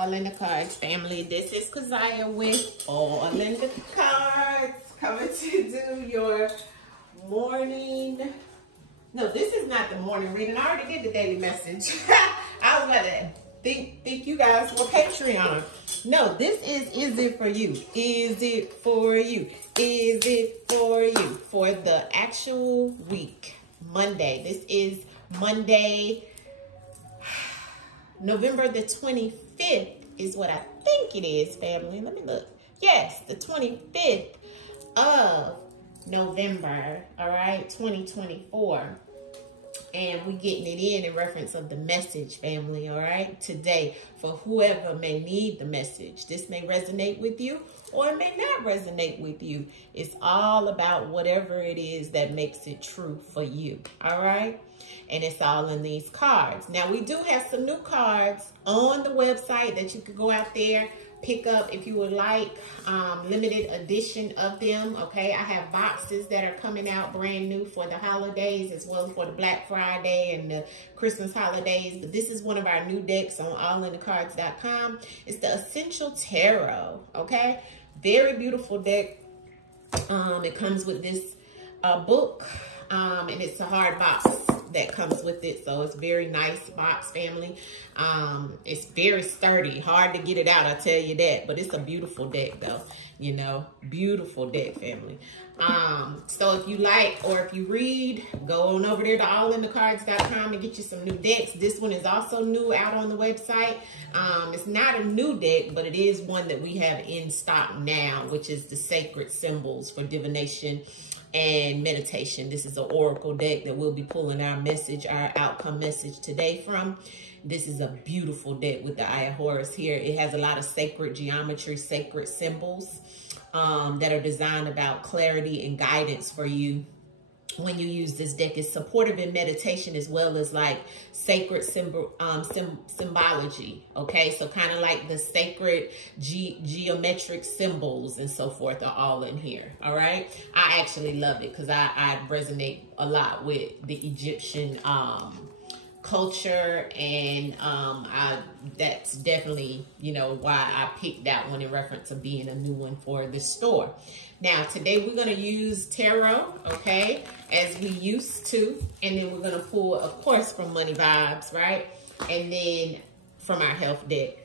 All in the Cards family. This is Keziah with All in the Cards, coming to do your morning. No, this is not the morning reading. I already did the daily message. I was about to think you guys were Patreon. No, this is it for you? Is it for you? Is it for you? For the actual week, Monday. This is Monday, November the 25th is what I think it is, family. Let me look. Yes, the 25th of November, all right, 2024. And we getting it in reference of the message, family, all right, today, for whoever may need the message. This may resonate with you or it may not resonate with you. It's all about whatever it is that makes it true for you, all right? And it's all in these cards. Now, we do have some new cards on the website that you could go out there, pick up if you would like, limited edition of them, okay? I have boxes that are coming out brand new for the holidays as well as for the Black Friday and the Christmas holidays. But this is one of our new decks on AllnDaKards.com. It's the Essential Tarot, okay? Very beautiful deck. It comes with this book, and it's a hard box that comes with it, so it's very nice box, family. It's very sturdy, hard to get it out, I'll tell you that, but it's a beautiful deck though, you know, beautiful deck, family. So if you like or if you read, go on over there to AllnDaKards.com and get you some new decks. This one is also new out on the website. It's not a new deck, but it is one that we have in stock now, which is the Sacred Symbols for Divination and Meditation. This is an oracle deck that we'll be pulling our message, our outcome message today from. This is a beautiful deck with the Eye of Horus here. It has a lot of sacred geometry, sacred symbols that are designed about clarity and guidance for you when you use this deck. Is supportive in meditation as well as like sacred symbology, okay? So kind of like the sacred geometric symbols and so forth are all in here, all right? I actually love it because I resonate a lot with the Egyptian culture, and that's definitely, you know, why I picked that one in reference of being a new one for the store. Now, today we're going to use tarot, okay, as we used to, and then we're going to pull, of course, from Money Vibes, right, and then from our health deck.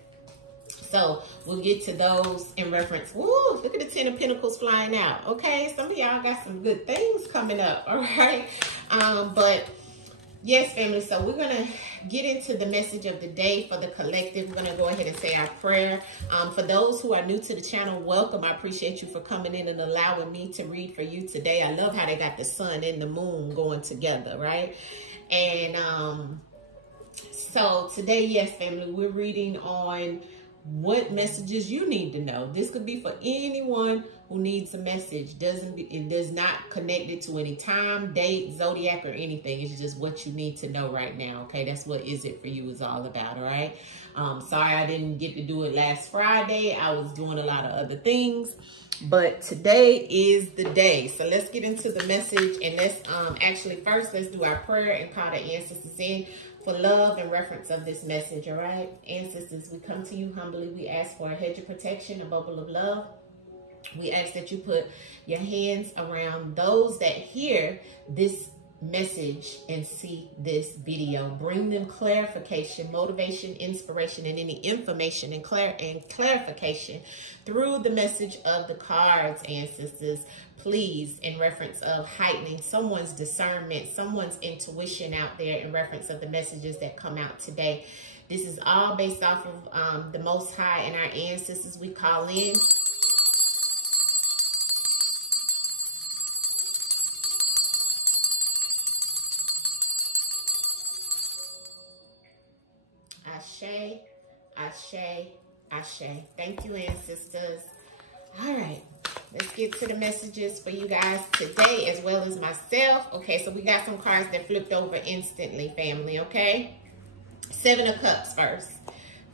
So we'll get to those in reference. Woo, look at the 10 of Pentacles flying out, okay? Some of y'all got some good things coming up, all right? But yes, family, so we're going to get into the message of the day for the collective. We're going to go ahead and say our prayer. For those who are new to the channel, welcome. I appreciate you for coming in and allowing me to read for you today. I love how they got the sun and the moon going together, right? And so today, yes, family, we're reading on what messages you need to know. This could be for anyone who needs a message. It does not connect it to any time, date, zodiac, or anything. It's just what you need to know right now, okay? That's what Is It For You is all about, all right? Sorry I didn't get to do it last Friday. I was doing a lot of other things, but today is the day. So let's get into the message, and let's actually first, let's do our prayer and call the ancestors in for love and reference of this message, all right? Ancestors, we come to you humbly. We ask for a hedge of protection, a bubble of love. We ask that you put your hands around those that hear this message and see this video. Bring them clarification, motivation, inspiration, and any information and clarification through the message of the cards, ancestors. Please, in reference of heightening someone's discernment, someone's intuition out there in reference of the messages that come out today. This is all based off of the Most High and our ancestors we call in. Ashe, Ashe, Ashe. Thank you, ancestors. All right, let's get to the messages for you guys today as well as myself. Okay, so we got some cards that flipped over instantly, family, okay? 7 of Cups first,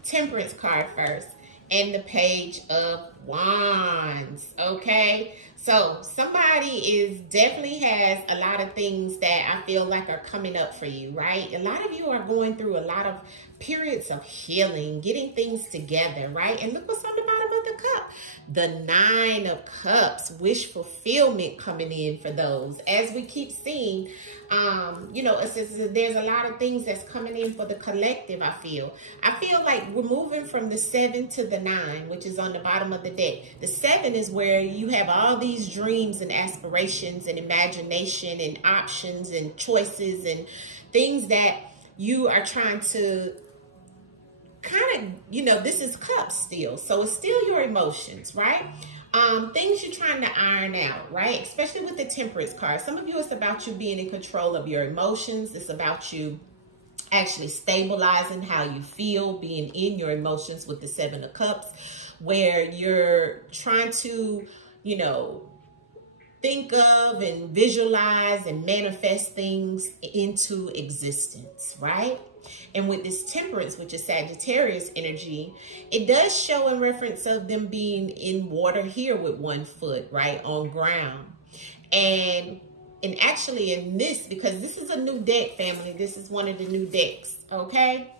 Temperance card first, and the Page of Wands, okay? So somebody definitely has a lot of things that I feel like are coming up for you, right? A lot of you are going through a lot of periods of healing, getting things together, right? And look what's on the bottom of the cup. The 9 of Cups, wish fulfillment coming in for those. As we keep seeing, you know, there's a lot of things that's coming in for the collective, I feel. I feel like we're moving from the 7 to the 9, which is on the bottom of the deck. The 7 is where you have all these dreams and aspirations and imagination and options and choices and things that you are trying to kind of, you know, this is Cups still. So it's still your emotions, right? Things you're trying to iron out, right? Especially with the Temperance card. Some of you, it's about you being in control of your emotions. It's about you actually stabilizing how you feel, being in your emotions with the 7 of Cups, where you're trying to, you know, think of and visualize and manifest things into existence, right? And with this Temperance, which is Sagittarius energy, it does show in reference of them being in water here with 1 foot, right, on ground. And actually in this, because this is a new deck, family, this is one of the new decks, okay?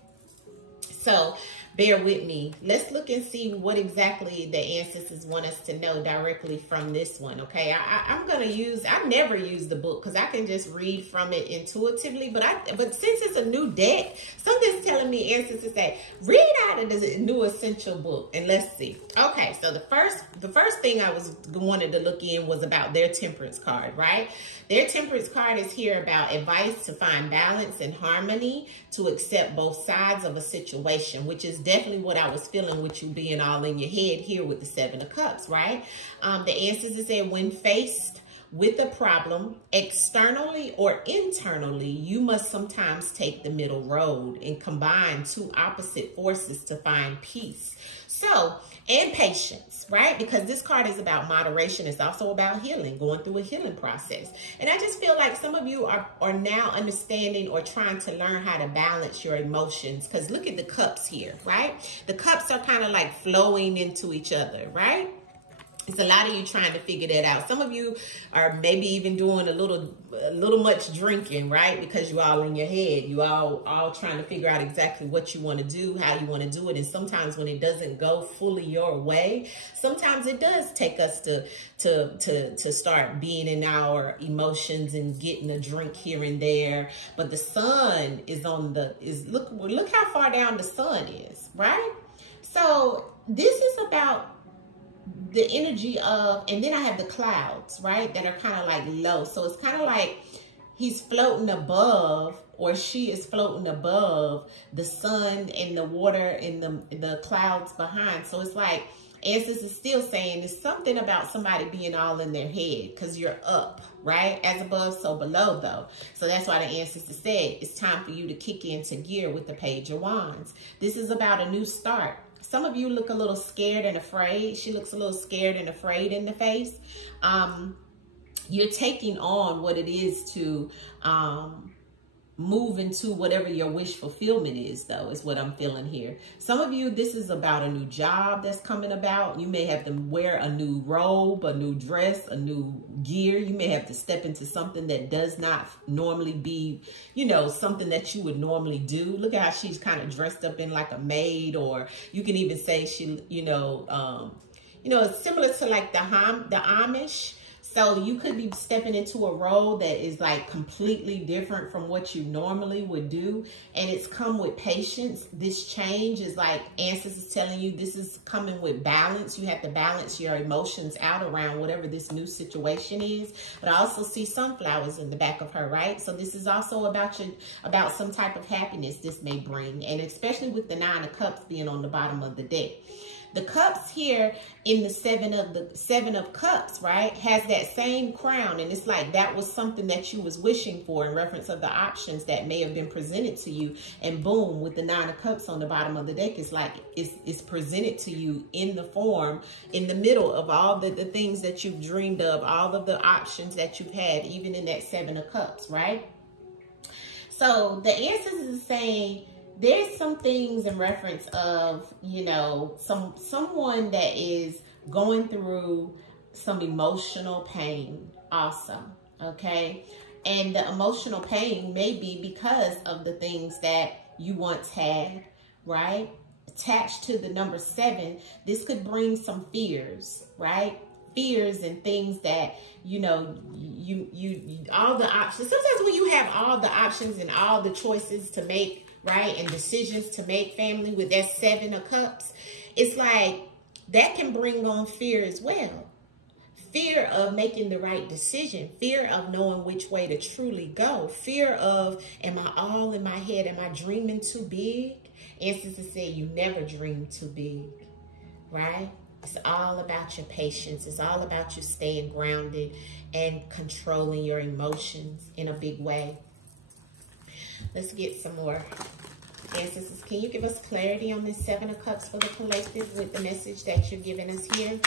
So bear with me. Let's look and see what exactly the ancestors want us to know directly from this one, okay? I'm going to use, I never use the book because I can just read from it intuitively, but since it's a new deck, something's telling me, ancestors say, read out of this new essential book, and let's see. Okay, so the first thing I wanted to look in was about their Temperance card, right? Their Temperance card is here about advice to find balance and harmony, to accept both sides of a situation, which is definitely what I was feeling with you being all in your head here with the 7 of Cups, right? The ancestors said, when faced with a problem, externally or internally, you must sometimes take the middle road and combine 2 opposite forces to find peace. So, and patience, right? Because this card is about moderation. It's also about healing, going through a healing process. And I just feel like some of you are now understanding or trying to learn how to balance your emotions. Because look at the cups here, right? The cups are kind of like flowing into each other, right? It's a lot of you trying to figure that out. Some of you are maybe even doing a little much drinking, right? Because you all in your head. You all trying to figure out exactly what you want to do, how you want to do it. And sometimes when it doesn't go fully your way, sometimes it does take us to start being in our emotions and getting a drink here and there. But the sun is look how far down the sun is, right? So this is about the energy of, and then I have the clouds, right, that are kind of like low. So it's kind of like he's floating above, or she is floating above the sun and the water and the clouds behind. So it's like, ancestors is still saying there's something about somebody being all in their head because you're up, right? As above, so below, though. So that's why the ancestors said it's time for you to kick into gear with the Page of Wands. This is about a new start. Some of you look a little scared and afraid. She looks a little scared and afraid in the face. You're taking on what it is to move into whatever your wish fulfillment is, though, is what I'm feeling here. Some of you, this is about a new job that's coming about. You may have to wear a new robe, a new dress, a new gear. You may have to step into something that does not normally be, you know, something that you would normally do. Look at how she's kind of dressed up in like a maid, or you can even say she, it's similar to like the Amish. So you could be stepping into a role that is like completely different from what you normally would do. And it's come with patience. This change is like ancestors telling you this is coming with balance. You have to balance your emotions out around whatever this new situation is. But I also see sunflowers in the back of her, right? So this is also about some type of happiness this may bring. And especially with the 9 of Cups being on the bottom of the deck. The cups here in the 7 of Cups, right, has that same crown. And it's like that was something that you was wishing for in reference of the options that may have been presented to you. And boom, with the 9 of Cups on the bottom of the deck, it's like it's presented to you in the form, in the middle of all the things that you've dreamed of, all of the options that you've had, even in that 7 of Cups, right? So the ancestors is saying, there's some things in reference of, someone that is going through some emotional pain also, okay? And the emotional pain may be because of the things that you once had, right? Attached to the number 7, this could bring some fears, right? Fears and things that, you know, you all the options. Sometimes when you have all the options and all the choices to make, right, and decisions to make, family, with that 7 of Cups, it's like that can bring on fear as well. Fear of making the right decision, fear of knowing which way to truly go, fear of, am I all in my head? Am I dreaming too big? Ancestors say you never dream too big, right? It's all about your patience. It's all about you staying grounded and controlling your emotions in a big way. Let's get some more. Ancestors, can you give us clarity on this 7 of Cups for the collective with the message that you're giving us here?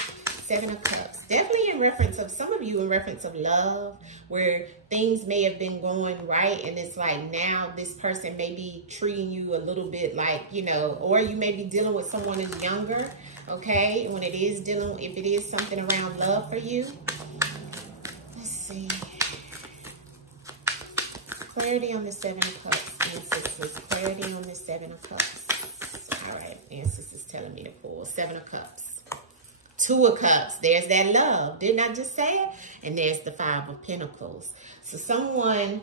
7 of Cups. Definitely in reference of some of you, in reference of love, where things may have been going right. And it's like now this person may be treating you a little bit like, you know, or you may be dealing with someone who's younger. Okay. When it is dealing, if it is something around love for you. Let's see. Clarity on the 7 of Cups. Ancestors, clarity on the 7 of Cups. All right. Ancestors telling me to pull 7 of Cups. 2 of Cups, there's that love. Didn't I just say it? And there's the 5 of Pentacles. So someone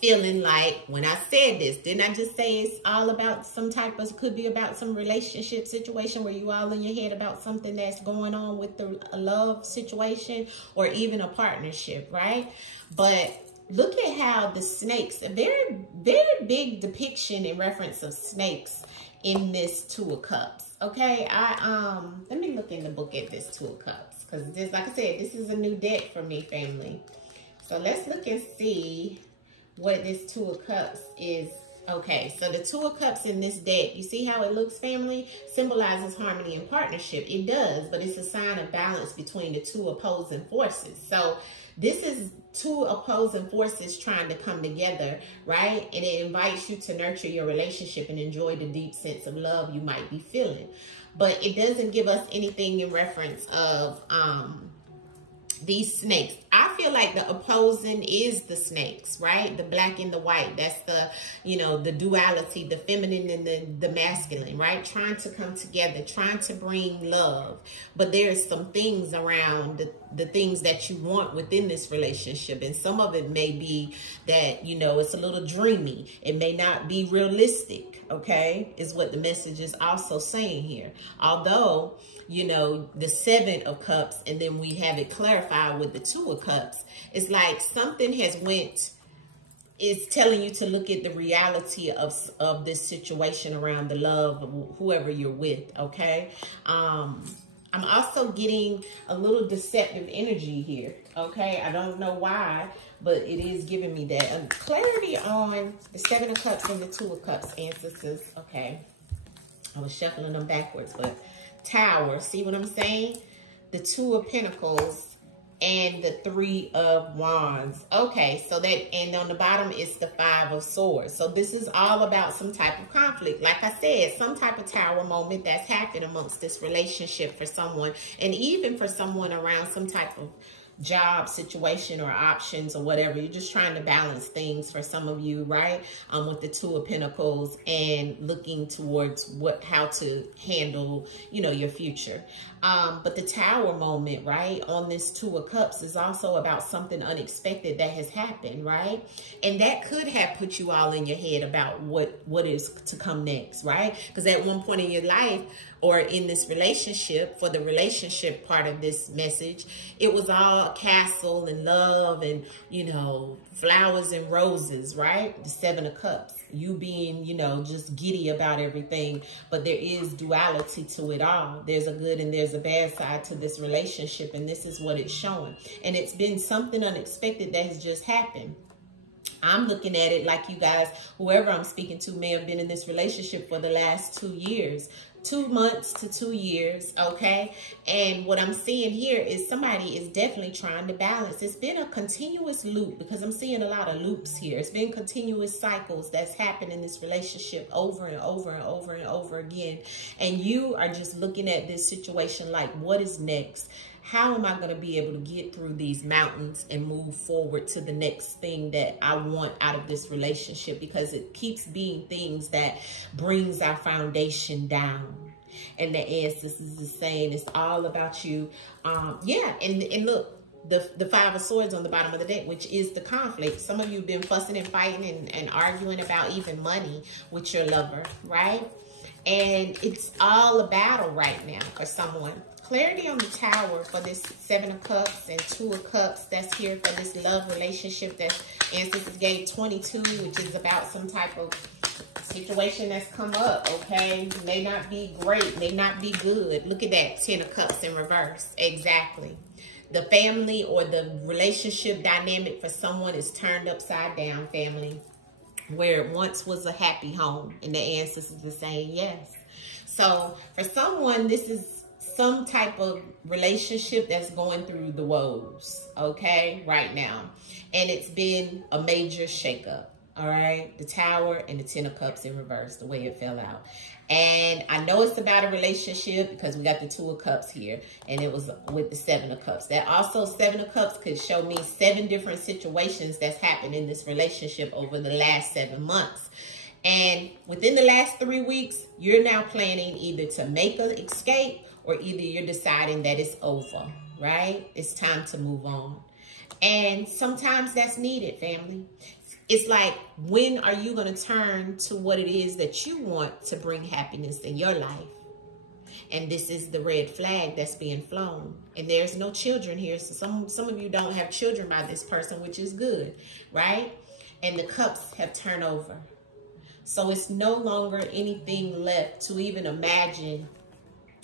feeling like, when I said this, didn't I just say it's all about some type of, could be about some relationship situation where you all in your head about something that's going on with the love situation or even a partnership, right? But look at how the snakes, a very, very big depiction in reference of snakes in this 2 of Cups. Okay, let me look in the book at this 2 of Cups, because this, like I said, this is a new deck for me, family. So let's look and see what this 2 of Cups is. Okay, so the 2 of Cups in this deck, you see how it looks, family? Symbolizes harmony and partnership. It does, but it's a sign of balance between the 2 opposing forces. So this is 2 opposing forces trying to come together, right? And it invites you to nurture your relationship and enjoy the deep sense of love you might be feeling. But it doesn't give us anything in reference of these snakes. I feel like the opposing is the snakes, right? The black and the white. That's the, you know, the duality, the feminine and the masculine, right? Trying to come together, trying to bring love. But there's some things around the things that you want within this relationship. And some of it may be that, you know, it's a little dreamy. It may not be realistic, okay? Is what the message is also saying here. Although, you know, the 7 of Cups, and then we have it clarified with the 2 of Cups. It's like something has went, it's telling you to look at the reality of this situation around the love of whoever you're with, okay? I'm also getting a little deceptive energy here, okay? I don't know why, but it is giving me that. Clarity on the 7 of Cups and the 2 of Cups, ancestors, okay? I was shuffling them backwards, but Tower, see what I'm saying? The 2 of Pentacles and the 3 of Wands. Okay, so that, and on the bottom is the 5 of Swords. So this is all about some type of conflict. Like I said, some type of Tower moment that's happened amongst this relationship for someone, and even for someone around some type of job situation or options or whatever. You're just trying to balance things for some of you, right? With the 2 of Pentacles and looking towards how to handle, you know, your future. But the Tower moment, right, on this 2 of Cups is also about something unexpected that has happened, right? And that could have put you all in your head about what is to come next, right? Because at one point in your life or in this relationship, for the relationship part of this message, it was all castle and love and, you know, flowers and roses, right? The 7 of Cups. You being, you know, just giddy about everything. But there is duality to it all. There's a good and there's a bad side to this relationship. And this is what it's showing. And it's been something unexpected that has just happened. I'm looking at it like you guys, whoever I'm speaking to, may have been in this relationship for the last 2 years. 2 months to 2 years, okay? And what I'm seeing here is somebody is definitely trying to balance. It's been a continuous loop, because I'm seeing a lot of loops here. It's been continuous cycles that's happened in this relationship over and over and over and over again. And you are just looking at this situation like, what is next? how am I going to be able to get through these mountains and move forward to the next thing that I want out of this relationship? Because it keeps being things that brings our foundation down. And the ancestors is saying it's all about you. Yeah, and look, the Five of Swords on the bottom of the deck, which is the conflict. Some of you have been fussing and fighting and arguing about even money with your lover, right? And it's all a battle right now for someone. Clarity on the Tower for this Seven of Cups and Two of Cups that's here for this love relationship that ancestors gave 22, which is about some type of situation that's come up, okay? May not be great, may not be good. Look at that, 10 of Cups in reverse. Exactly. The family or the relationship dynamic for someone is turned upside down, family. Where it once was a happy home, and the ancestors are saying yes. So for someone, this is some type of relationship that's going through the woes, okay, right now. And it's been a major shakeup, all right? The Tower and the 10 of Cups in reverse, the way it fell out. And I know it's about a relationship because we got the 2 of Cups here, and it was with the 7 of Cups. That also 7 of Cups could show me 7 different situations that's happened in this relationship over the last 7 months. And within the last 3 weeks, you're now planning either to make an escape or either you're deciding that it's over, right? It's time to move on. And sometimes that's needed, family. It's like, when are you going to turn to what it is that you want to bring happiness in your life? And this is the red flag that's being flown. And there's no children here. So some of you don't have children by this person, which is good, right? And the cups have turned over. So it's no longer anything left to even imagine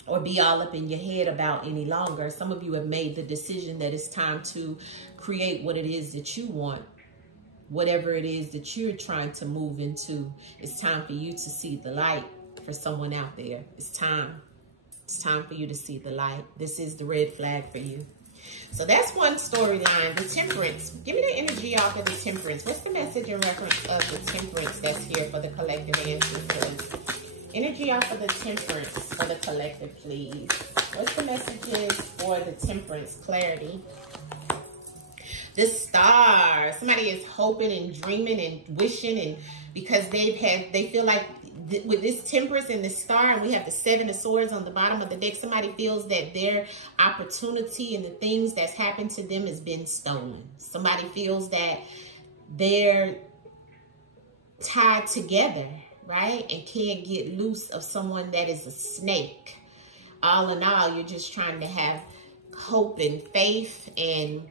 or be all up in your head about any longer. Some of you have made the decision that it's time to create what it is that you want. Whatever it is that you're trying to move into, it's time for you to see the light for someone out there. It's time. It's time for you to see the light. This is the red flag for you. So that's one storyline. The Temperance. Give me the energy off of the Temperance. What's the message in reference of the Temperance that's here for the collective ancestors? Energy off of the Temperance for the collective, please. What's the messages for the Temperance? Clarity. The Star. Somebody is hoping and dreaming and wishing, and because they feel like with this Temperance and the Star, and we have the 7 of Swords on the bottom of the deck, somebody feels that their opportunity and the things that's happened to them has been stolen. Somebody feels that they're tied together, right? And can't get loose of someone that is a snake. All in all, you're just trying to have hope and faith, and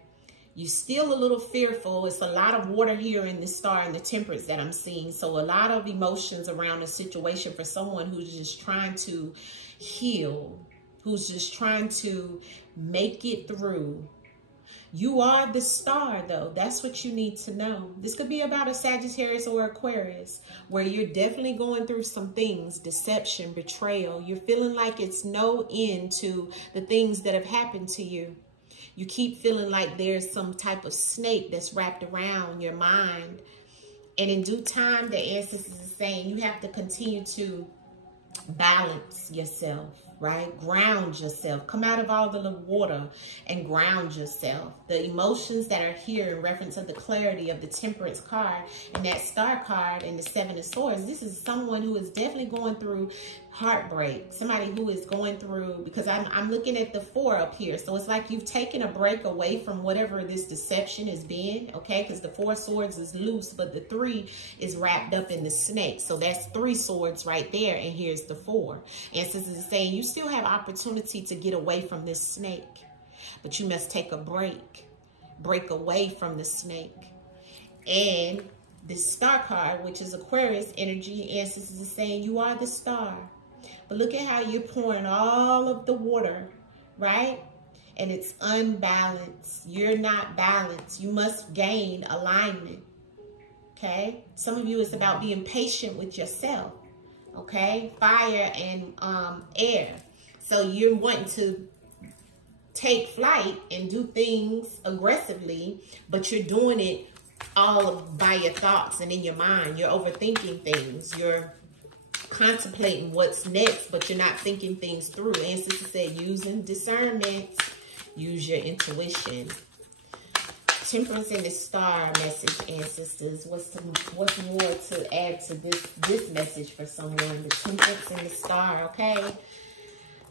you're still a little fearful. It's a lot of water here in the Star and the Temperance that I'm seeing. So a lot of emotions around the situation for someone who's just trying to heal, who's just trying to make it through. You are the Star, though. That's what you need to know. This could be about a Sagittarius or Aquarius, where you're definitely going through some things, deception, betrayal. You're feeling like it's no end to the things that have happened to you. You keep feeling like there's some type of snake that's wrapped around your mind. And in due time, the ancestors are saying you have to continue to balance yourself, right? Ground yourself. Come out of all the water and ground yourself. The emotions that are here in reference to the clarity of the Temperance card and that Star card and the 7 of Swords, this is someone who is definitely going through heartbreak. Somebody who is going through, because I'm looking at the 4 up here. So it's like you've taken a break away from whatever this deception has been, okay? Because the 4 swords is loose, but the 3 is wrapped up in the snake. So that's 3 swords right there, and here's the 4. And since it's saying you still have opportunity to get away from this snake, but you must take a break away from the snake. And the Star card, which is Aquarius energy, ancestors is saying you are the Star. But look at how you're pouring all of the water, right? And it's unbalanced. You're not balanced. You must gain alignment, okay? Some of you, it's about being patient with yourself, okay? Fire and air. So you're wanting to take flight and do things aggressively, but you're doing it all by your thoughts and in your mind. You're overthinking things. You're contemplating what's next, but you're not thinking things through. Ancestors said using discernment. Use your intuition. Temperance in the star message, ancestors. What's more to add to this message for someone? The temperance in the star, okay?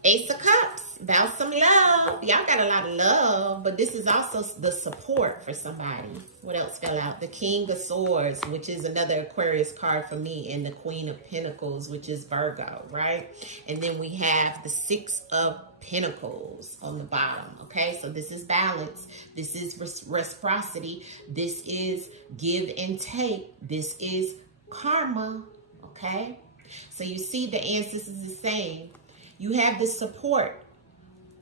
Ace of Cups, about some love. Y'all got a lot of love, but this is also the support for somebody. What else fell out? The King of Swords, which is another Aquarius card for me, and the Queen of Pentacles, which is Virgo, right? And then we have the Six of Pentacles on the bottom, okay? So this is balance. This is reciprocity. This is give and take. This is karma, okay? So you see the ancestors is saying, you have the support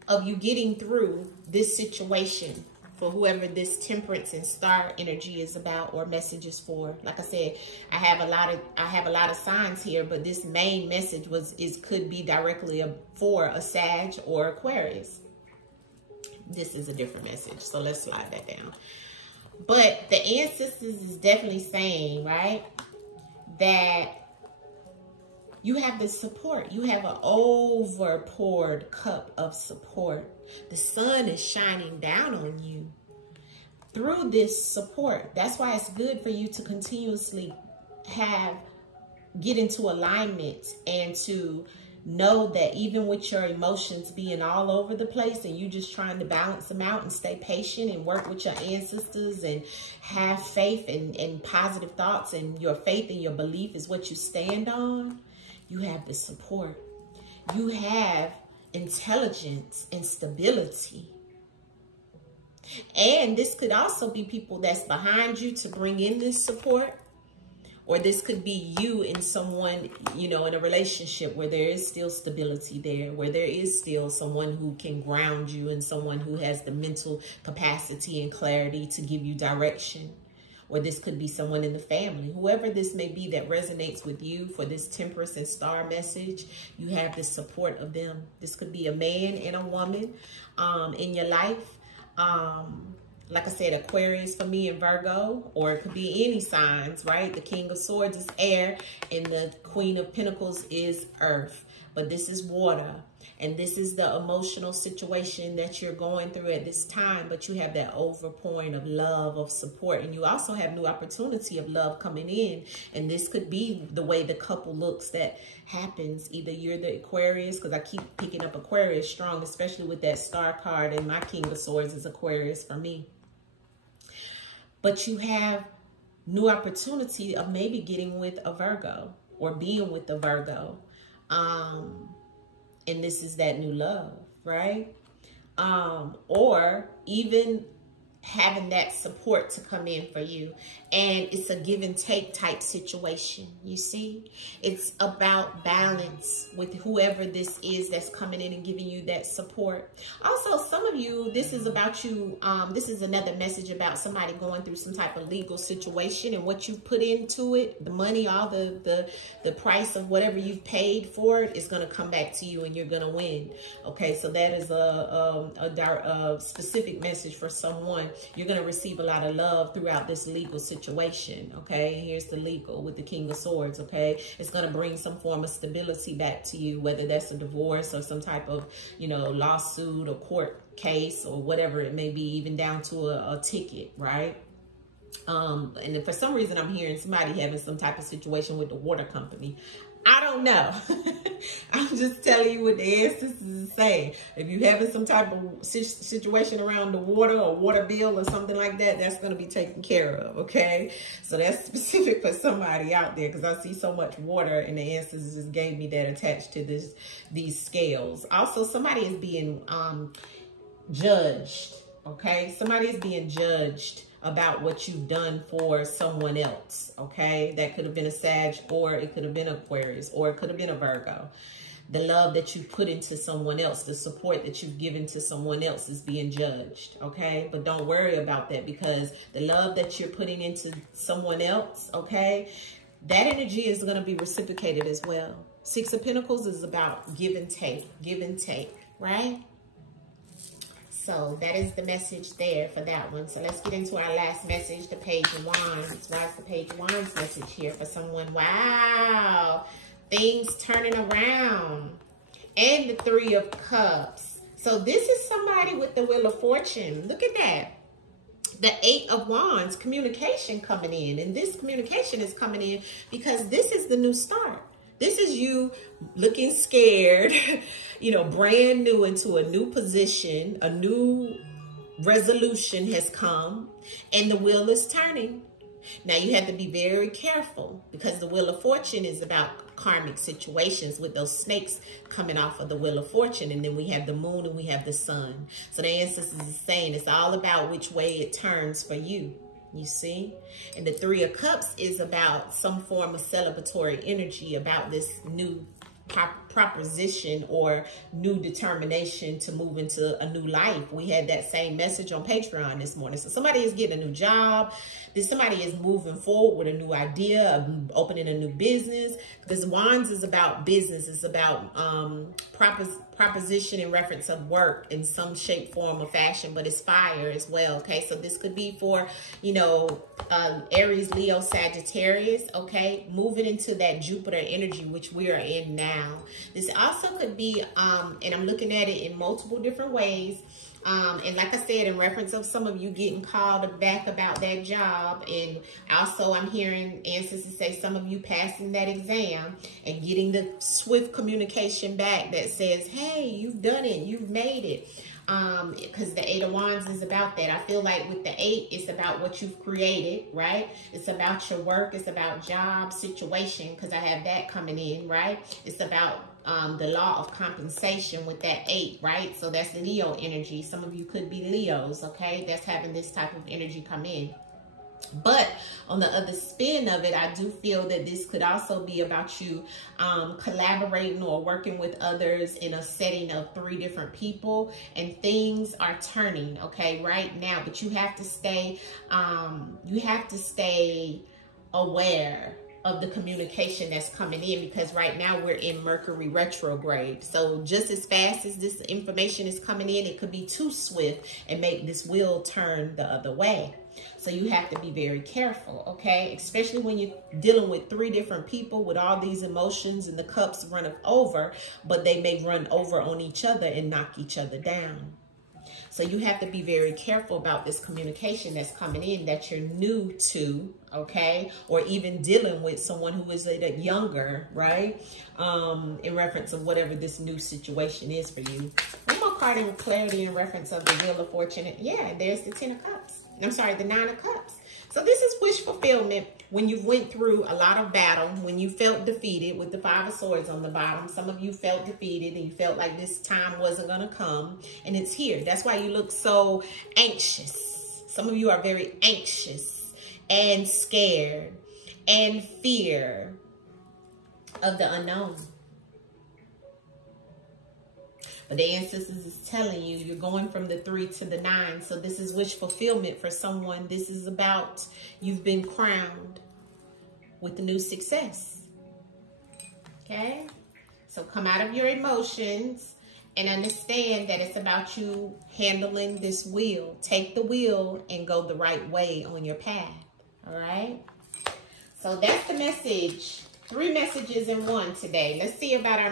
of you getting through this situation for whoever this temperance and star energy is about or message is for. Like I said, I have a lot of signs here, but this main message could be directly for a Sag or Aquarius. This is a different message, so let's slide that down. But the ancestors is definitely saying, right, that you have the support. You have an over-poured cup of support. The sun is shining down on you through this support. That's why it's good for you to continuously get into alignment and to know that even with your emotions being all over the place and you just trying to balance them out and stay patient and work with your ancestors and have faith and positive thoughts, and your faith and your belief is what you stand on, you have the support. You have intelligence and stability. And this could also be people that's behind you to bring in this support. Or this could be you and someone, you know, in a relationship where there is still stability there, where there is still someone who can ground you and someone who has the mental capacity and clarity to give you direction. Or this could be someone in the family. Whoever this may be that resonates with you for this temperance and star message, you have the support of them. This could be a man and a woman in your life. Like I said, Aquarius for me and Virgo, or it could be any signs, right? The King of Swords is air and the Queen of Pentacles is earth. But this is water. And this is the emotional situation that you're going through at this time. But you have that overpouring of love, of support. And you also have new opportunity of love coming in. And this could be the way the couple looks that happens. Either you're the Aquarius, because I keep picking up Aquarius strong, especially with that star card. And my King of Swords is Aquarius for me. But you have new opportunity of maybe getting with a Virgo or being with a Virgo. And this is that new love, right? Or even having that support to come in for you. And it's a give and take type situation, you see? It's about balance with whoever this is that's coming in and giving you that support. Also, some of you, this is about you, this is another message about somebody going through some type of legal situation, and what you put into it, the money, all the price of whatever you've paid for it is going to come back to you and you're going to win. Okay, so that is a specific message for someone. You're going to receive a lot of love throughout this legal situation, okay? Here's the legal with the King of Swords, okay? It's going to bring some form of stability back to you, whether that's a divorce or some type of, you know, lawsuit or court case or whatever it may be, even down to a ticket, right? And for some reason, I'm hearing somebody having some type of situation with the water company. I don't know. I'm just telling you what the ancestors is saying. If you're having some type of situation around the water or water bill or something like that, that's going to be taken care of, okay? So that's specific for somebody out there, because I see so much water, and the ancestors just gave me that attached to these scales. Also, somebody is being judged, okay? Somebody is being judged about what you've done for someone else, okay? That could have been a Sag, or it could have been Aquarius, or it could have been a Virgo. The love that you put into someone else, the support that you've given to someone else is being judged, okay? But don't worry about that, because the love that you're putting into someone else, okay, that energy is going to be reciprocated as well. Six of Pentacles is about give and take, right? So that is the message there for that one. So let's get into our last message, the Page of Wands. Why is the Page of Wands message here for someone? Wow, things turning around. And the Three of Cups. So this is somebody with the Wheel of Fortune. Look at that. The 8 of Wands, communication coming in. And this communication is coming in because this is the new start. This is you looking scared, you know, brand new into a new position. A new resolution has come and the wheel is turning. Now you have to be very careful because the Wheel of Fortune is about karmic situations with those snakes coming off of the Wheel of Fortune. And then we have the moon and we have the sun. So the ancestors is saying it's all about which way it turns for you. You see? And the 3 of Cups is about some form of celebratory energy, about this new proposition or new determination to move into a new life. We had that same message on Patreon this morning. So somebody is getting a new job. Somebody is moving forward with a new idea, opening a new business. This Wands is about business. It's about proposition in reference of work in some shape, form, or fashion, but it's fire as well, okay? So this could be for, you know, Aries, Leo, Sagittarius, okay? Moving into that Jupiter energy, which we are in now. This also could be, and I'm looking at it in multiple different ways, and like I said, in reference of some of you getting called back about that job. And also I'm hearing ancestors say some of you passing that exam and getting the swift communication back that says, hey, you've done it, you've made it. Because the 8 of Wands is about that. I feel like with the 8, it's about what you've created, right? It's about your work. It's about job situation, because I have that coming in, right? It's about the law of compensation with that 8, right? So that's Leo energy. Some of you could be Leos, okay? That's having this type of energy come in. But on the other spin of it, I do feel that this could also be about you collaborating or working with others in a setting of 3 different people, and things are turning, okay, right now. But you have to stay aware of the communication that's coming in, because right now we're in Mercury retrograde. So just as fast as this information is coming in, it could be too swift and make this wheel turn the other way. So you have to be very careful, okay? Especially when you're dealing with 3 different people with all these emotions and the cups running over, but they may run over on each other and knock each other down. So you have to be very careful about this communication that's coming in that you're new to, okay? Or even dealing with someone who is younger, right? In reference of whatever this new situation is for you. One more card in clarity in reference of the Wheel of Fortune. Yeah, there's the 10 of Cups. I'm sorry, the 9 of Cups. So this is wish fulfillment when you went through a lot of battle, when you felt defeated with the 5 of Swords on the bottom. Some of you felt defeated and you felt like this time wasn't going to come, and it's here. That's why you look so anxious. Some of you are very anxious and scared and fear of the unknown. But the ancestors is telling you, you're going from the 3 to the 9. So this is wish fulfillment for someone. This is about you've been crowned with the new success. Okay? So come out of your emotions and understand that it's about you handling this wheel. Take the wheel and go the right way on your path. All right? So that's the message. 3 messages in one today. Let's see about our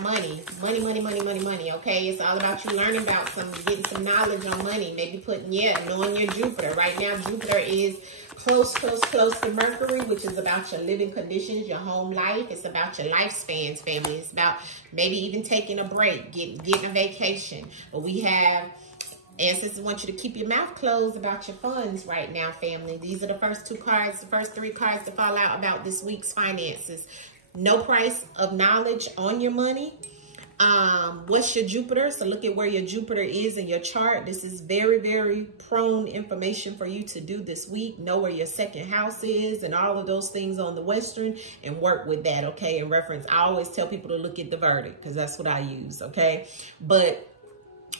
money. Money, money, money, money, money. Okay, it's all about you learning about getting some knowledge on money. Maybe putting, knowing your Jupiter. Right now, Jupiter is close to Mercury, which is about your living conditions, your home life. It's about your lifespans, family. It's about maybe even taking a break, getting a vacation. But we have ancestors want you to keep your mouth closed about your funds right now, family. These are the first 2 cards, the first 3 cards to fall out about this week's finances. No price of knowledge on your money. What's your Jupiter? So look at where your Jupiter is in your chart. This is very, very prone information for you to do this week. Know where your 2nd house is and all of those things on the Western, and work with that, okay? In reference, I always tell people to look at the verdict because that's what I use, okay?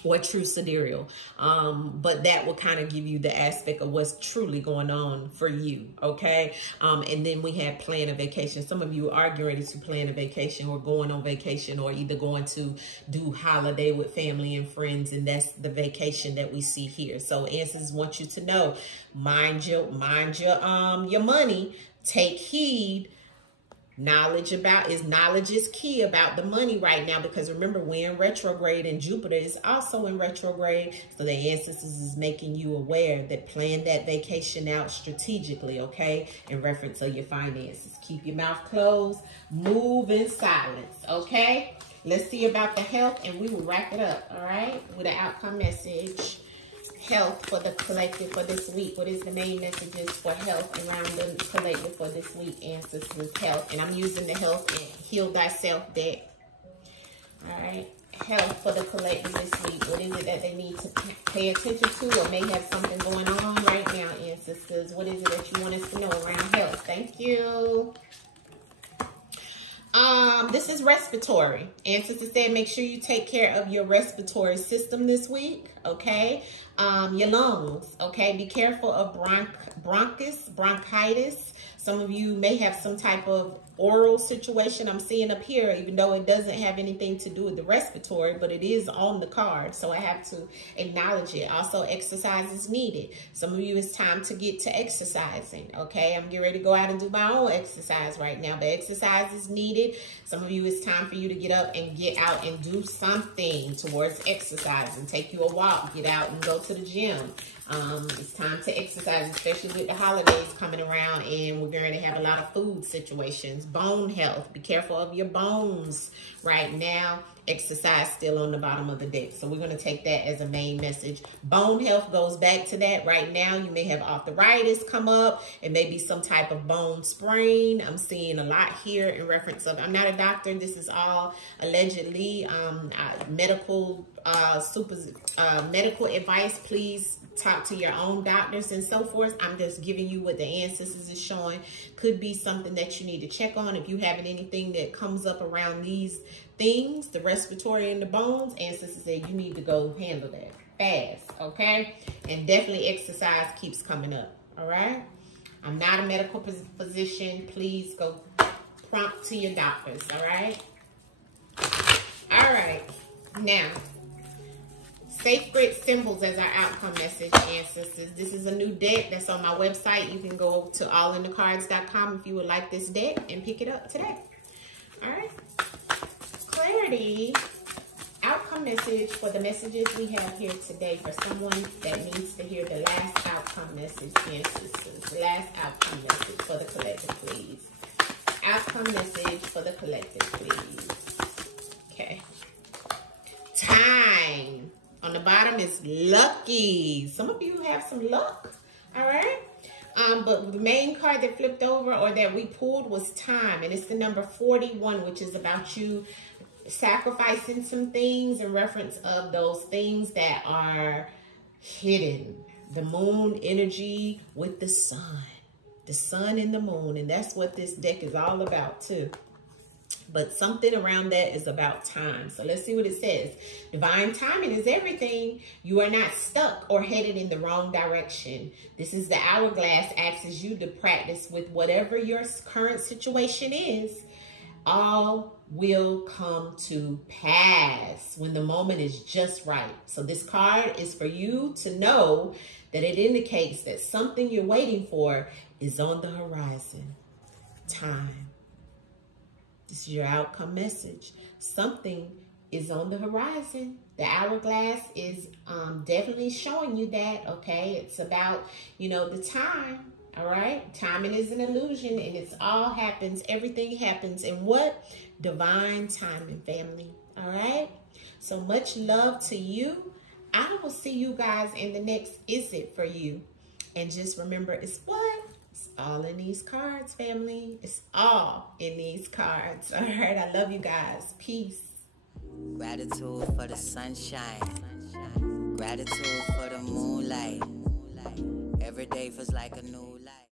Or true sidereal. But that will kind of give you the aspect of what's truly going on for you, okay? And then we have plan a vacation. Some of you are getting ready to plan a vacation or going on vacation, or either going to do holiday with family and friends, and that's the vacation that we see here. So ancestors want you to know, mind your money, take heed Knowledge is key about the money right now, because remember, we're in retrograde and Jupiter is also in retrograde. So the ancestors is making you aware that plan that vacation out strategically, okay? In reference to your finances. Keep your mouth closed. Move in silence, okay? Let's see about the health, and we will wrap it up, all right? With an outcome message. Health for the collective for this week. What is the main messages for health around the collective for this week? Ancestors, health. And I'm using the health and heal thyself deck. All right. Health for the collective this week. What is it that they need to pay attention to, or may have something going on right now, ancestors? What is it that you want us to know around health? Thank you. This is respiratory. Ancestors said make sure you take care of your respiratory system this week, okay? Your lungs, okay? Be careful of bronchitis. Some of you may have some type of oral situation I'm seeing up here, even though it doesn't have anything to do with the respiratory, but it is on the card, so I have to acknowledge it. Also, exercise is needed. Some of you, it's time to get to exercising, okay? I'm getting ready to go out and do my own exercise right now, but exercise is needed. Some of you, it's time for you to get up and get out and do something towards exercise, and take you a walk, get out and go to the gym. It's time to exercise, especially with the holidays coming around, and we're going to have a lot of food situations. Bone health, be careful of your bones right now. Exercise still on the bottom of the deck, so we're going to take that as a main message. Bone health goes back to that. Right now, you may have arthritis come up. It may be some type of bone sprain. I'm seeing a lot here in reference of, I'm not a doctor. This is all allegedly medical advice. Please talk to your own doctors and so forth. I'm just giving you what the ancestors is showing. Could be something that you need to check on. If you have anything that comes up around these things, the respiratory and the bones, ancestors say you need to go handle that fast, okay? And definitely exercise keeps coming up, all right? I'm not a medical physician. Please go prompt to your doctors, all right? All right, now, sacred symbols as our outcome message, ancestors. This is a new deck that's on my website. You can go to AllnDaKards.com if you would like this deck and pick it up today. All right. Clarity, outcome message for the messages we have here today for someone that needs to hear the last outcome message, ancestors. The last outcome message for the collective, please. Outcome message for the collective, please. Okay. Time. On the bottom is lucky. Some of you have some luck, all right? But the main card that flipped over or that we pulled was time, and it's the number 41, which is about you sacrificing some things in reference of those things that are hidden. The moon energy with the sun and the moon, and that's what this deck is all about too. But something around that is about time. So let's see what it says. Divine timing is everything. You are not stuck or headed in the wrong direction. This is the hourglass, asks you to practice with whatever your current situation is. All will come to pass when the moment is just right. So this card is for you to know that it indicates that something you're waiting for is on the horizon. Time. This is your outcome message. Something is on the horizon. The hourglass is definitely showing you that, okay? It's about, you know, the time, all right? Timing is an illusion, and it's all happens. Everything happens in what? Divine timing, family, all right? So much love to you. I will see you guys in the next Is It For You. And just remember, it's what? It's all in these cards, family. It's all in these cards. All right, I love you guys. Peace. Gratitude for the sunshine. Gratitude for the moonlight. Every day feels like a new life.